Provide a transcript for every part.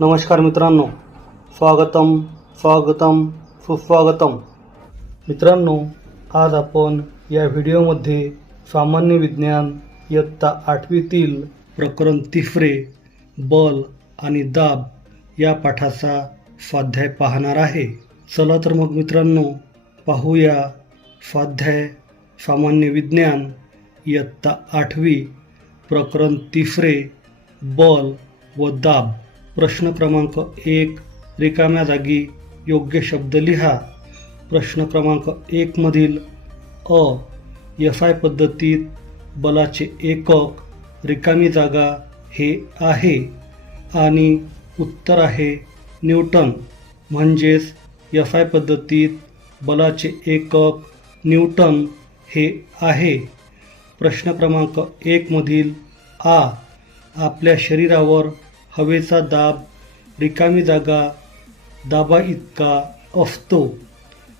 नमस्कार मित्रांनो. स्वागतम स्वागतम सुस्वागतम. मित्रांनो आज आपण या व्हिडिओमध्ये सामान्य विज्ञान इयत्ता आठवीतील प्रकरण तिसरे बल आणि दाब या पाठाचा स्वाध्याय पाहणार आहे. चला तर मग मित्रांनो पाहूया स्वाध्याय सामान्य विज्ञान इयत्ता आठवी प्रकरण तिसरे बल व दाब. प्रश्न क्रमांक एक रिकाम्या जागी योग्य शब्द लिहा. प्रश्न क्रमांक एकमधील अ एफ आय पद्धतीत बलाचे एकक रिकामी जागा हे आहे आणि उत्तर आहे न्यूटन. म्हणजेच एफ आय पद्धतीत बलाचे एकक न्यूटन हे आहे. प्रश्न क्रमांक एकमधील आ आपल्या शरीरावर हवेचा दाब रिकामी जागा दाबा इतका असतो.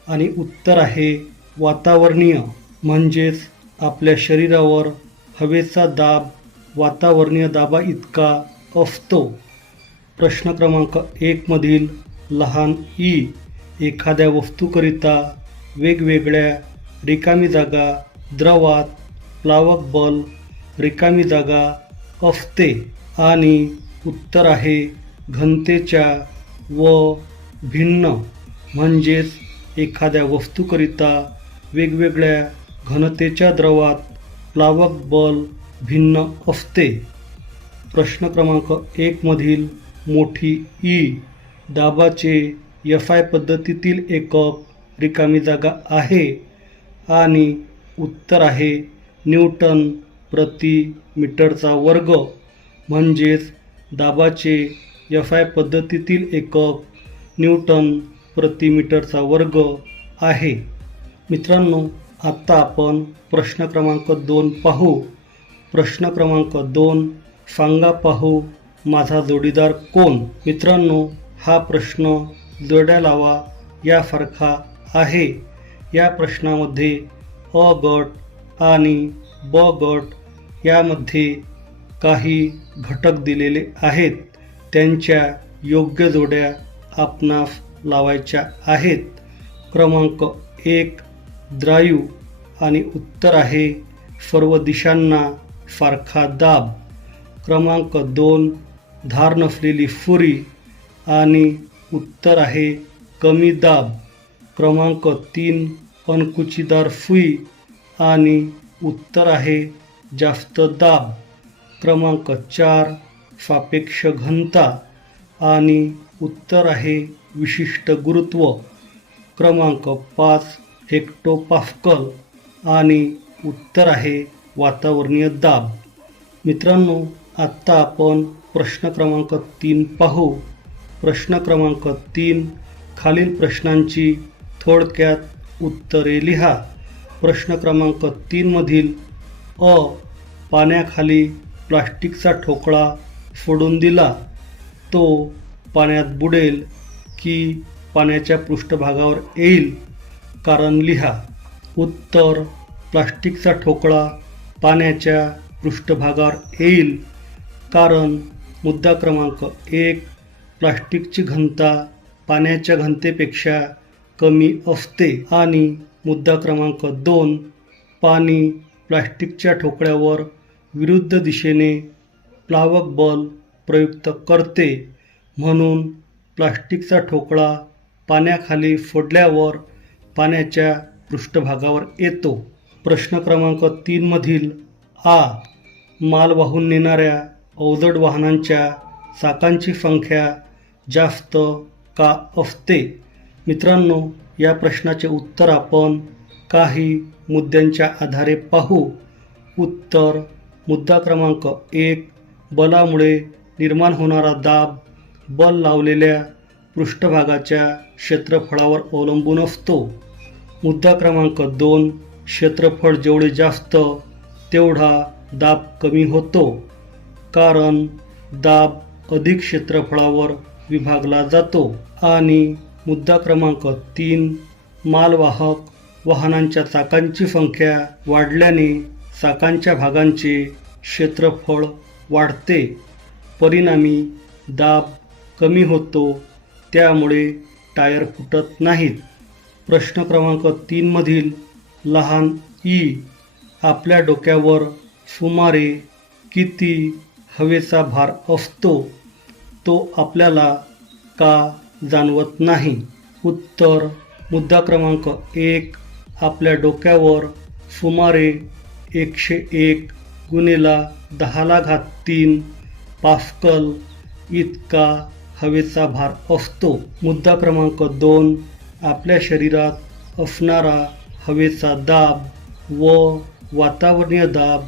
आणि उत्तर आहे वातावरणीय म्हणजेच आपल्या शरीरावर हवेचा दाब वातावरणीय दाबा इतका असतो. प्रश्न क्रमांक एकमधील लहान ई एखाद्या वस्तूकरिता वेगवेगळ्या रिकामी जागा द्रवात प्लावक बल रिकामी जागा असते. आणि उत्तर आहे. घनतेच्या व भिन्न म्हणजेच एखाद्या वस्तूकरिता वेगवेगळ्या घनतेच्या द्रवात प्लावक बल भिन्न असते. प्रश्न क्रमांक एकमधील मोठी ई दाबाचे एफ आय पद्धतीतील एकक रिकामी जागा आहे आणि उत्तर आहे न्यूटन प्रति मीटरचा वर्ग म्हणजेच दाबाचे एफ आय पद्धतीतील एकक न्यूटन प्रति मीटरचा वर्ग आहे. मित्रांनो आत्ता आपण प्रश्न क्रमांक दोन पाहू. प्रश्न क्रमांक दोन सांगा पाहू माझा जोडीदार कोण? मित्रांनो हा प्रश्न जोड्या लावा यासारखा आहे. या प्रश्नामध्ये अ गट आणि ब गट यामध्ये काही घटक दिलेले आहेत. त्यांच्या योग्य जोड्या आपणास लावायच्या आहेत. क्रमांक एक द्रायू आणि उत्तर आहे सर्व दिशांना सारखा दाब. क्रमांक दोन धार नसलेली फुरी आणि उत्तर आहे कमी दाब. क्रमांक तीन अणकुचीदार सुई आणि उत्तर आहे जास्त दाब. क्रमांक चार सापेक्ष घनता आणि उत्तर आहे विशिष्ट गुरुत्व. क्रमांक पाच हेक्टोपास्कल आणि उत्तर आहे वातावरणीय दाब. मित्रांनो आत्ता आपण प्रश्न क्रमांक तीन पाहू. प्रश्न क्रमांक तीन खालील प्रश्नांची थोडक्यात उत्तरे लिहा. प्रश्न क्रमांक तीनमधील अ पाण्याखाली प्लास्टिकचा ठोकळा फोडून दिला. तो पाण्यात बुडेल की पाण्याच्या पृष्ठभागावर येईल. कारण लिहा उत्तर प्लास्टिकचा ठोकळा पाण्याच्या पृष्ठभागावर येईल. कारण मुद्दा क्रमांक एक प्लास्टिकची घनता पाण्याच्या घनतेपेक्षा कमी असते. आणि मुद्दा क्रमांक दोन पाणी प्लास्टिकच्या ठोकळ्यावर विरुद्ध दिशेने प्लावक बल प्रयुक्त करते म्हणून प्लास्टिकचा ठोकळा पाण्याखाली फोडल्यावर पाण्याच्या पृष्ठभागावर येतो. प्रश्न क्रमांक तीनमधील आ. माल वाहून नेणाऱ्या अवजड वाहनांच्या चाकांची संख्या जास्त का असते? मित्रांनो या प्रश्नाचे उत्तर आपण काही मुद्द्यांच्या आधारे पाहू. उत्तर मुद्दा क्रमांक एक बलामुळे निर्माण होणारा दाब बल लावलेल्या पृष्ठभागाच्या क्षेत्रफळावर अवलंबून असतो. मुद्दा क्रमांक दोन क्षेत्रफळ जेवढे जास्त तेवढा दाब कमी होतो. कारण दाब अधिक क्षेत्रफळावर विभागला जातो. आणि मुद्दा क्रमांक तीन मालवाहक वाहनांच्या चाकांची संख्या वाढल्याने चाकांच्या भागांचे क्षेत्रफळ वाढते. परिणामी दाब कमी होतो. त्यामुळे टायर फुटत नाहीत. प्रश्न क्रमांक तीनमधील लहान ई आपल्या डोक्यावर सुमारे किती हवेचा भार असतो? तो आपल्याला का जाणवत नाही? उत्तर मुद्दा क्रमांक एक आपल्या डोक्यावर सुमारे एकशे एक गुणिला दहाला घात तीन पास्कल इतका हवेचा भार असतो. मुद्दा क्रमांक दोन आपल्या शरीरात असणारा हवेचा दाब व वातावरणीय दाब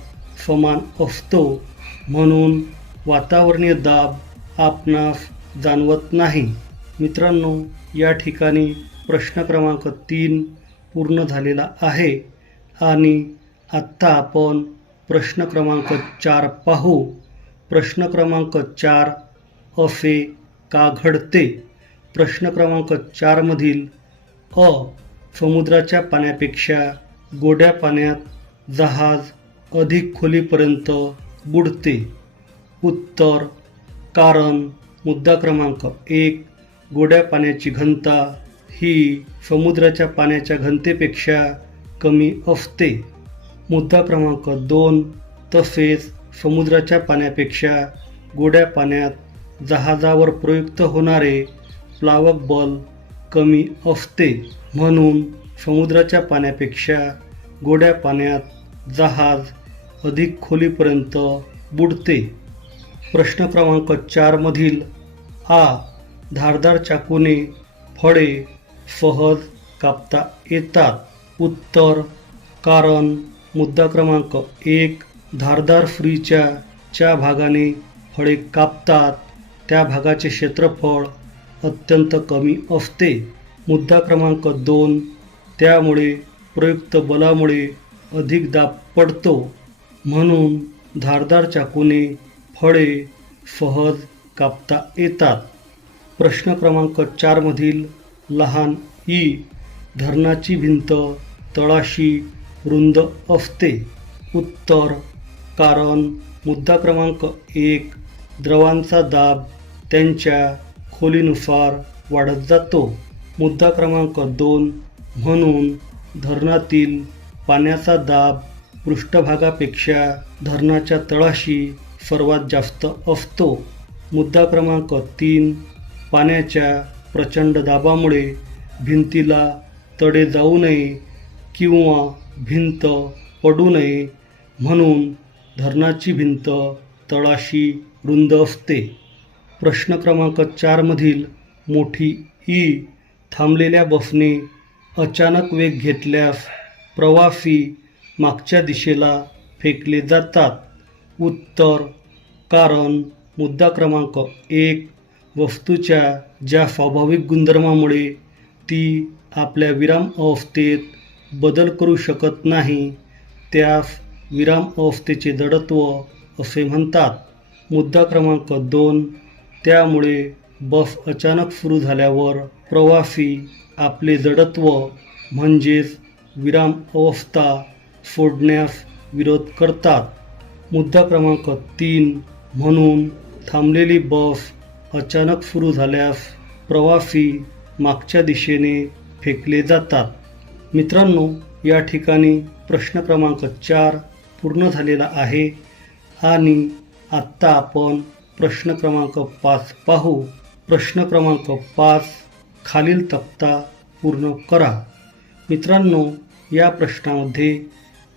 समान असतो. म्हणून वातावरणीय दाब आपणास जाणवत नाही. मित्रांनो या ठिकाणी प्रश्न क्रमांक तीन पूर्ण झालेला आहे. आणि आत्ता आपण प्रश्न क्रमांक चार पाहू. प्रश्न क्रमांक चार असे का घडते? प्रश्न क्रमांक चारमधील अ समुद्राच्या पाण्यापेक्षा गोड्या पाण्यात जहाज अधिक खोलीपर्यंत बुडते. उत्तर कारण मुद्दा क्रमांक एक गोड्या पाण्याची घनता ही समुद्राच्या पाण्याच्या घनतेपेक्षा कमी असते. मुद्दा क्रमांक दोन तसेच समुद्राच्या पाण्यापेक्षा गोड्या पाण्यात जहाजावर प्रयुक्त होणारे प्लावक बल कमी असते. म्हणून समुद्राच्या पाण्यापेक्षा गोड्या पाण्यात जहाज अधिक खोलीपर्यंत बुडते. प्रश्न क्रमांक चारमधील आ धारदार चाकूने फळे सहज कापता येतात. उत्तर कारण मुद्दा क्रमांक एक धारदार फ्रीच्या ज्या भागाने फळे कापतात. त्या भागाचे क्षेत्रफळ अत्यंत कमी असते. मुद्दा क्रमांक दोन त्यामुळे प्रयुक्त बलामुळे अधिक दाब पडतो. म्हणून धारदार चाकूने फळे सहज कापता येतात. प्रश्न क्रमांक चारमधील लहान ई धरणाची भिंत तळाशी रुंद असते उत्तर. कारण मुद्दा क्रमांक एक द्रवांचा दाब त्यांच्या खोलीनुसार वाढत जातो. मुद्दा क्रमांक दोन म्हणून धरणातील पाण्याचा दाब पृष्ठभागापेक्षा धरणाच्या तळाशी सर्वात जास्त असतो. मुद्दा क्रमांक तीन पाण्याच्या प्रचंड दाबामुळे भिंतीला तडे जाऊ नये किंवा भिंत पडू नये म्हणून धरणाची भिंत तळाशी रुंद असते. प्रश्न क्रमांक चारमधील मोठी ई थांबलेल्या बसने अचानक वेग घेतल्यास प्रवासी मागच्या दिशेला फेकले जातात. उत्तर कारण मुद्दा क्रमांक एक वस्तूच्या ज्या स्वाभाविक गुणधर्मामुळे ती आपल्या विराम अवस्थेत बदल करू शकत नाही. त्यास विराम अवस्थेचे जडत्व असे म्हणतात. मुद्दा क्रमांक दोन. त्यामुळे बस अचानक सुरू झाल्यावर प्रवासी आपले जडत्व म्हणजेच विराम अवस्था सोडण्यास विरोध करतात. मुद्दा क्रमांक तीन म्हणून थांबलेली बस अचानक सुरू झाल्यास प्रवासी मागच्या दिशेने फेकले जातात. मित्रांनो या ठिकाणी प्रश्न क्रमांक चार पूर्ण झालेला आहे आणि आत्ता आपण प्रश्न क्रमांक पाच पाहू. प्रश्न क्रमांक पाच खालील तक्ता पूर्ण करा. मित्रांनो या प्रश्नामध्ये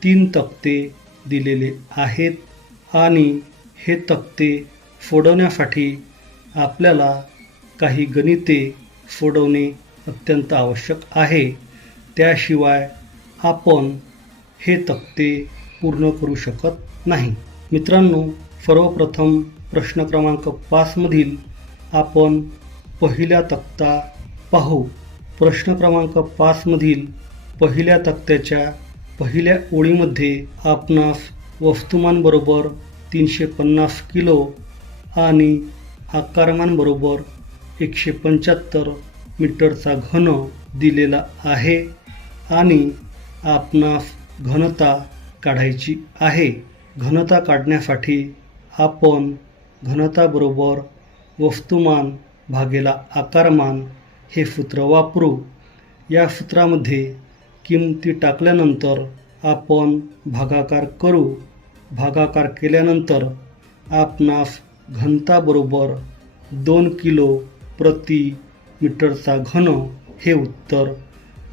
तीन तक्ते दिलेले आहेत आणि हे तक्ते सोडवण्यासाठी आपल्याला काही गणिते सोडवणे अत्यंत आवश्यक आहे. त्याशिवाय आपण हे तक्ते पूर्ण करू शकत नाही. मित्रांनो सर्वप्रथम प्रश्न क्रमांक पाचमधील आपण पहिल्या तक्ता पाहू. प्रश्न क्रमांक पाचमधील पहिल्या तक्त्याच्या पहिल्या ओळीमध्ये आपणास वस्तुमानबरोबर तीनशे पन्नास किलो आणि आकारमानबरोबर एकशे पंच्याहत्तर मीटरचा घन दिलेला आहे. आणि आपणास घनता काढायची आहे. घनता काढण्यासाठी आपण घनताबरोबर वस्तुमान भागेला आकारमान हे सूत्र वापरू. या सूत्रामध्ये किमती टाकल्यानंतर आपण भागाकार करू. भागाकार केल्यानंतर आपणास घनताबरोबर दोन किलो प्रति मीटरचा घन हे उत्तर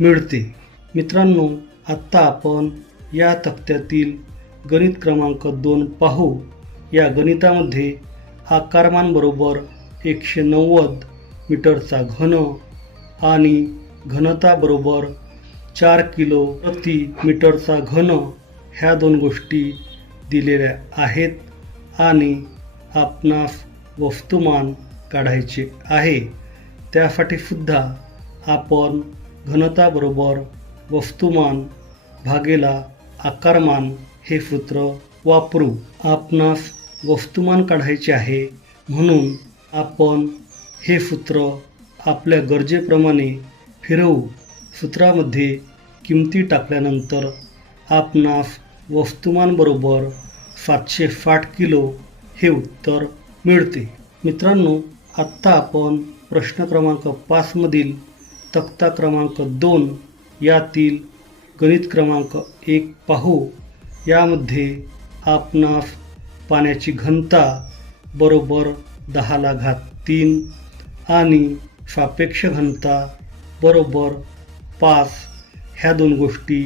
मिळते. मित्रांनो आत्ता आपण या तक्त्यातील गणित क्रमांक दोन पाहू. या गणितामध्ये आकारमानबरोबर एकशे नव्वद मीटरचा घन आणि घनताबरोबर चार किलो प्रति मीटरचा घन ह्या दोन गोष्टी दिलेल्या आहेत आणि आपणास वस्तुमान काढायचे आहे. त्यासाठी सुद्धा आपण घनताबरोबर वस्तुमान भागेला आकारमान हे सूत्र वापरू. आपणास वस्तुमान काढायचे आहे म्हणून आपण हे सूत्र आपल्या गरजेप्रमाणे फिरवू. सूत्रामध्ये किमती टाकल्यानंतर आपणास वस्तुमानबरोबर सातशे साठ किलो हे उत्तर मिळते. मित्रांनो आत्ता आपण प्रश्न क्रमांक पाचमधील तक्ता क्रमांक दोन यातील गणित क्रमांक एक पाहू. यामध्ये आपणास पाण्याची घनता बरोबर दहाला घात तीन आणि सापेक्ष घनता बरोबर पाच ह्या दोन गोष्टी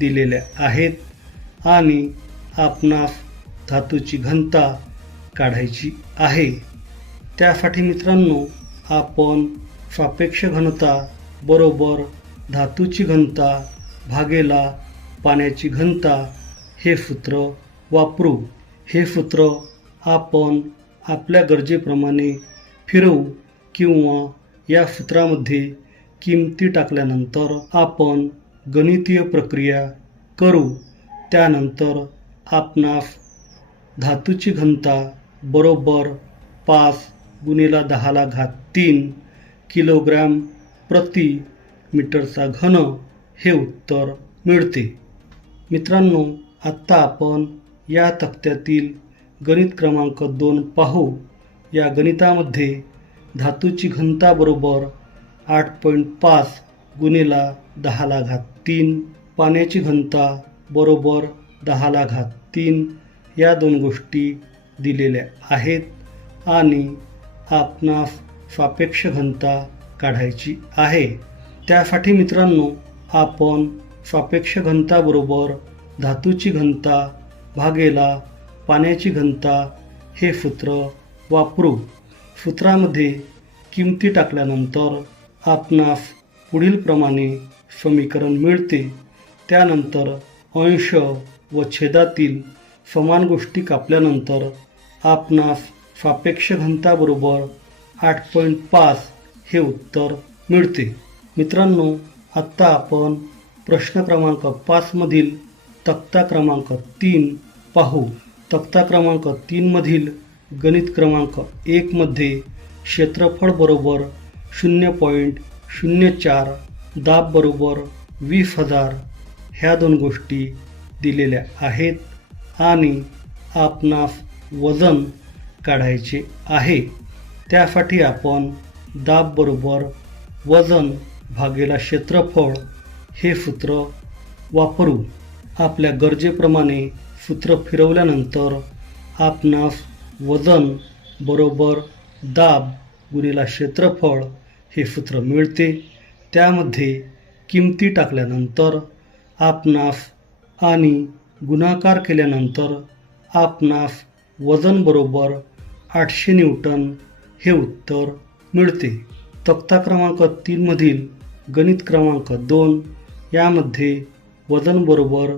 दिलेल्या आहेत आणि आपणास धातूची घनता काढायची आहे. त्यासाठी मित्रांनो आपण सापेक्ष घनता बरोबर धातूची घनता भागेला पाण्याची घनता हे सूत्र वापरू. हे सूत्र आपण आपल्या गरजेप्रमाणे फिरवू किंवा या सूत्रामध्ये किमती टाकल्यानंतर आपण गणितीय प्रक्रिया करू. त्यानंतर आपणास धातूची घनता बरोबर पाच गुणिला दहाला घात तीन किलोग्रॅम प्रति मीटरचा घन हे उत्तर मिळते. मित्रांनो आत्ता आपण या तक्त्यातील गणित क्रमांक दोन पाहू. या गणितामध्ये धातूची घनता बरोबर आठ पॉईंट पाच गुणेला दहाला घात तीन पाण्याची घनता बरोबर दहाला घात तीन या दोन गोष्टी दिलेल्या आहेत आणि आपणास सापेक्ष घनता काढायची आहे. त्यासाठी मित्रांनो आपण सापेक्ष घनताबरोबर धातूची घनता भागेला पाण्याची घनता हे सूत्र वापरू. सूत्रामध्ये किमती टाकल्यानंतर आपणास पुढीलप्रमाणे समीकरण मिळते. त्यानंतर अंश व छेदातील समान गोष्टी कापल्यानंतर आपणास सापेक्ष घनताबरोबर आठ पॉईंट पाच हे उत्तर मिळते. मित्रांनो आत्ता आपण प्रश्न क्रमांक पाचमधील तक्ता क्रमांक तीन पाहू. तक्ता क्रमांक तीनमधील गणित क्रमांक एकमध्ये क्षेत्रफळ बरोबर शून्य पॉईंट शून्य चार दाब बरोबर वीस हजार ह्या दोन गोष्टी दिलेल्या आहेत आणि आपणास वजन काढायचे आहे. त्यासाठी आपण दाब बरोबर वजन भागेला क्षेत्रफळ हे सूत्र वापरू आपल्या गरजेप्रमाणे सूत्र फिरवल्यानंतर आपणास वजन बरोबर दाब गुणिला क्षेत्रफळ हे सूत्र मिळते. त्यामध्ये किमती टाकल्यानंतर आपणास आणि गुणाकार केल्यानंतर आपणास वजन बरोबर आठशे न्यूटन हे उत्तर मिळते. तक्ता क्रमांक तीनमधील गणित क्रमांक दोन यामध्ये वजन बरोबर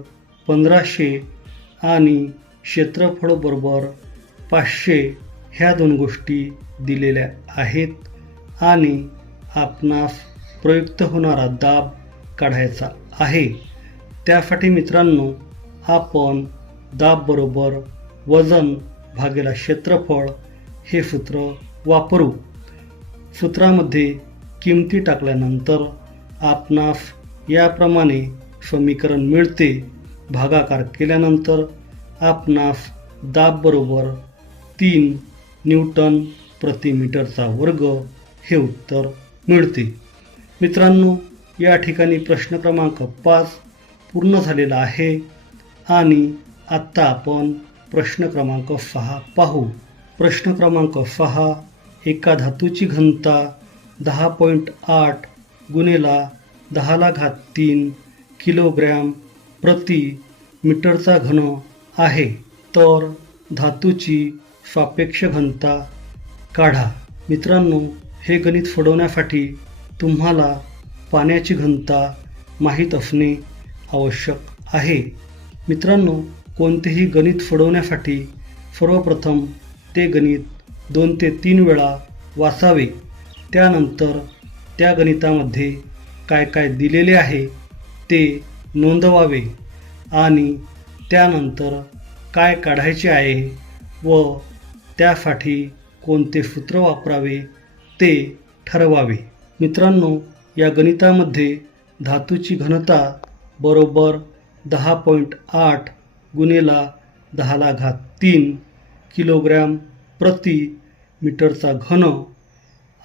पंधराशे आणि क्षेत्रफळ बरोबर पाचशे ह्या दोन गोष्टी दिलेल्या आहेत आणि आपणास प्रयुक्त होणारा दाब काढायचा आहे. त्यासाठी मित्रांनो आपण दाब बरोबर वजन भागेला क्षेत्रफळ हे सूत्र वापरू. सूत्रामध्ये किमती टाकल्यानंतर आपणास याप्रमाणे समीकरण मिळते. भागाकार केल्यानंतर आपणास दाब बरोबर तीन न्यूटन प्रति मीटरचा वर्ग हे उत्तर मिळते. मित्रांनो या ठिकाणी प्रश्न क्रमांक पाच पूर्ण झालेला आहे आणि आत्ता आपण प्रश्न क्रमांक सहा पाहू. प्रश्न क्रमांक सहा एका धातूची घनता दहा पॉईंट आठ गुणेला दहाला घात तीन किलोग्रॅम प्रति मीटरचा घन आहे. तर धातूची सापेक्ष घनता काढा. मित्रांनो हे गणित सोडवण्यासाठी तुम्हाला पाण्याची घनता माहीत असणे आवश्यक आहे. मित्रांनो कोणतेही गणित सोडवण्यासाठी सर्वप्रथम ते गणित दोन ते तीन वेळा वाचावे. त्यानंतर त्या गणितामध्ये काय काय दिलेले आहे ते नोंदवावे आणि त्यानंतर काय काढायचे आहे व त्यासाठी कोणते सूत्र वापरावे ते ठरवावे. मित्रांनो या गणितामध्ये धातूची घनता बरोबर दहा पॉईंट आठ गुणेला दहाला घात तीन किलोग्रॅम प्रति मीटरचा घन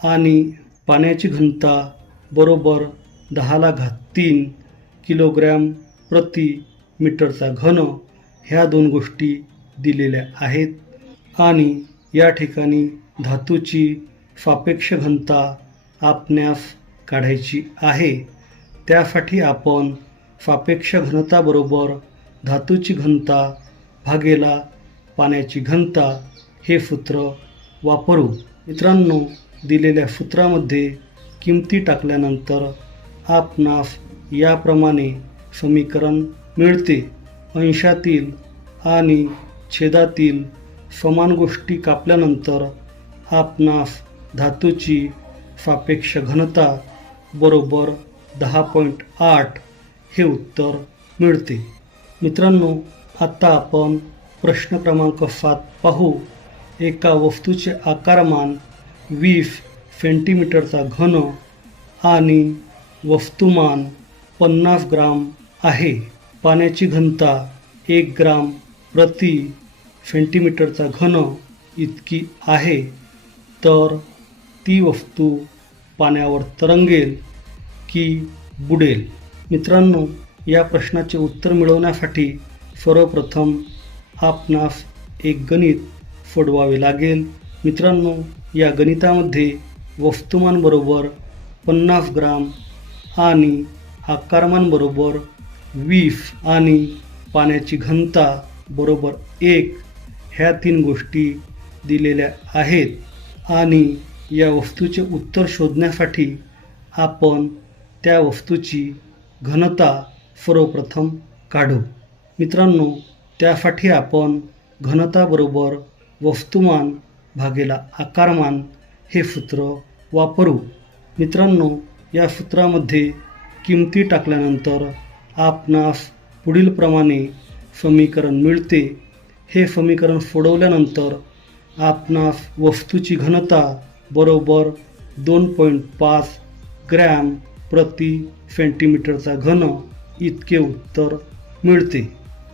आणि पाण्याची घनता बरोबर दहाला घात तीन किलोग्रॅम प्रति मीटरचा घन ह्या दोन गोष्टी दिलेल्या आहेत. आणि या ठिकाणी धातूची सापेक्ष घनता आपणास काढायची आहे. त्यासाठी आपण सापेक्ष घनताबरोबर धातूची घनता भागेला पाण्याची घनता हे सूत्र वापरू मित्रांनो दिलेल्या सूत्रामध्ये किमती टाकल्यानंतर आपणास याप्रमाणे समीकरण मिळते. अंशातील आणि छेदातील समान गोष्टी कापल्यानंतर आपणास धातूची सापेक्ष घनता बरोबर दहा पॉईंट आठ हे उत्तर मिळते. मित्रांनो आत्ता आपण प्रश्न क्रमांक सात पाहू. एका वस्तूचे आकारमान वीस सेंटीमीटरचा घन आणि वस्तुमान पन्नास ग्राम आहे. पाण्याची घनता एक ग्राम प्रति सेंटीमीटरचा घन इतकी आहे. तर ती वस्तू पाण्यावर तरंगेल की बुडेल? मित्रांनो या प्रश्नाचे उत्तर मिळवण्यासाठी सर्वप्रथम आपणास एक गणित सोडवावे लागेल. मित्रांनो या गणितामध्ये वस्तुमानबरोबर पन्नास ग्राम आणि आकारमानबरोबर वीस आणि पाण्याची घनता बरोबर एक ह्या तीन गोष्टी दिलेल्या आहेत. आणि या वस्तूचे उत्तर शोधण्यासाठी आपण त्या वस्तूची घनता सर्वप्रथम काढू. मित्रांनो त्यासाठी आपण घनताबरोबर वस्तुमान भागेला आकारमान हे सूत्र वापरू. मित्रांनो या सूत्रामध्ये किमती टाकल्यानंतर आपणास पुढीलप्रमाणे समीकरण मिळते. हे समीकरण सोडवल्यानंतर आपणास वस्तूची घनता बरोबर दोन पॉईंट पाच ग्रॅम प्रति सेंटीमीटरचा घन इतके उत्तर मिळते.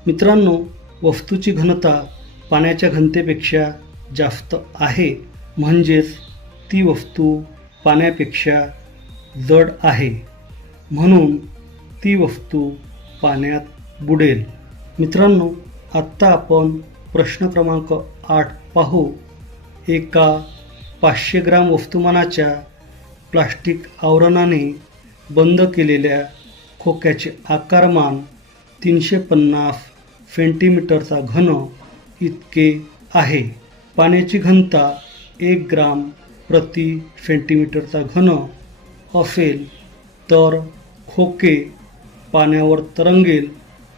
मित्रांनो वस्तूची घनता पाण्याच्या घनतेपेक्षा जास्त आहे म्हणजेच ती वस्तू पाण्यापेक्षा जड आहे. म्हणून ती वस्तू पाण्यात बुडेल. मित्रांनो आत्ता आपण प्रश्न क्रमांक आठ पाहू. एका पाचशे ग्राम वस्तुमानाच्या प्लास्टिक आवरणाने बंद केलेल्या खोक्याचे आकारमान तीनशे पन्नास सेंटीमीटरचा घन इतके आहे. पाण्याची घनता एक ग्राम प्रति सेंटीमीटरचा घन असेल तर खोके पाण्यावर तरंगेल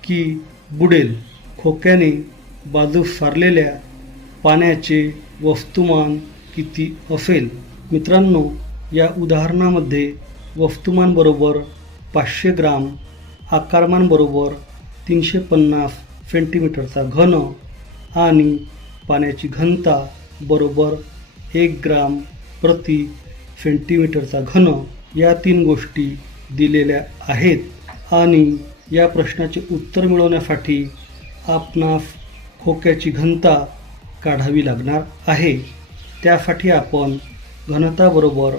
की बुडेल. खोक्याने बाजूस सारलेल्या पाण्याचे वस्तुमान किती असेल? मित्रांनो या उदाहरणामध्ये वस्तुमानबरोबर पाचशे ग्राम आकारमानबरोबर तीनशे पन्नास सेंटीमीटरचा घन आणि पाण्याची घनता बरोबर एक ग्राम प्रति सेंटीमीटरचा घन या तीन गोष्टी दिलेल्या आहेत. आणि या प्रश्नाचे उत्तर मिळवण्यासाठी आपणास खोक्याची घनता काढावी लागणार आहे. त्यासाठी आपण घनता बरोबर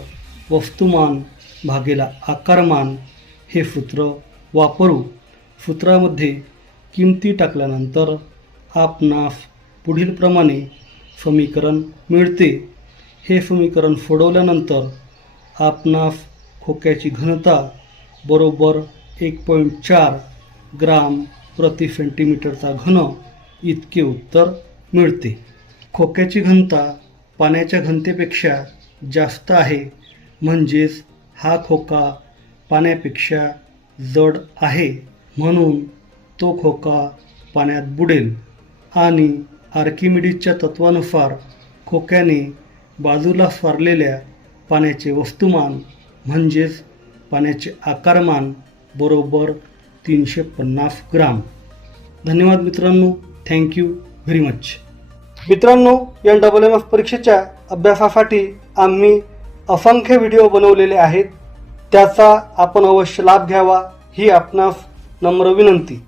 वस्तुमान भागेला आकारमान हे सूत्र वापरू. सूत्रामध्ये किमती टाकल्यानंतर आपणास पुढीलप्रमाणे समीकरण मिळते. हे समीकरण सोडवल्यानंतर आपणास खोक्याची घनता बरोबर एक पॉईंट चार ग्राम प्रति सेंटीमीटरचा घन इतके उत्तर मिळते. खोक्याची घनता पाण्याच्या घनतेपेक्षा जास्त आहे. म्हणजेच हा खोका पाण्यापेक्षा जड आहे. म्हणून तो खोका पाण्यात बुडेल. आणि आर्किमिडीजच्या तत्वानुसार खोक्याने बाजूला सारलेल्या पाण्याचे वस्तुमान म्हणजेच पाण्याचे आकारमान बरोबर तीनशे पन्नास ग्राम. धन्यवाद मित्रांनो. थँक्यू व्हेरी मच मित्रांनो एन डबल एम एफ परीक्षेच्या अभ्यासासाठी आम्ही असंख्य व्हिडिओ बनवलेले आहेत. त्याचा आपण अवश्य लाभ घ्यावा ही आपणास नम्र विनंती.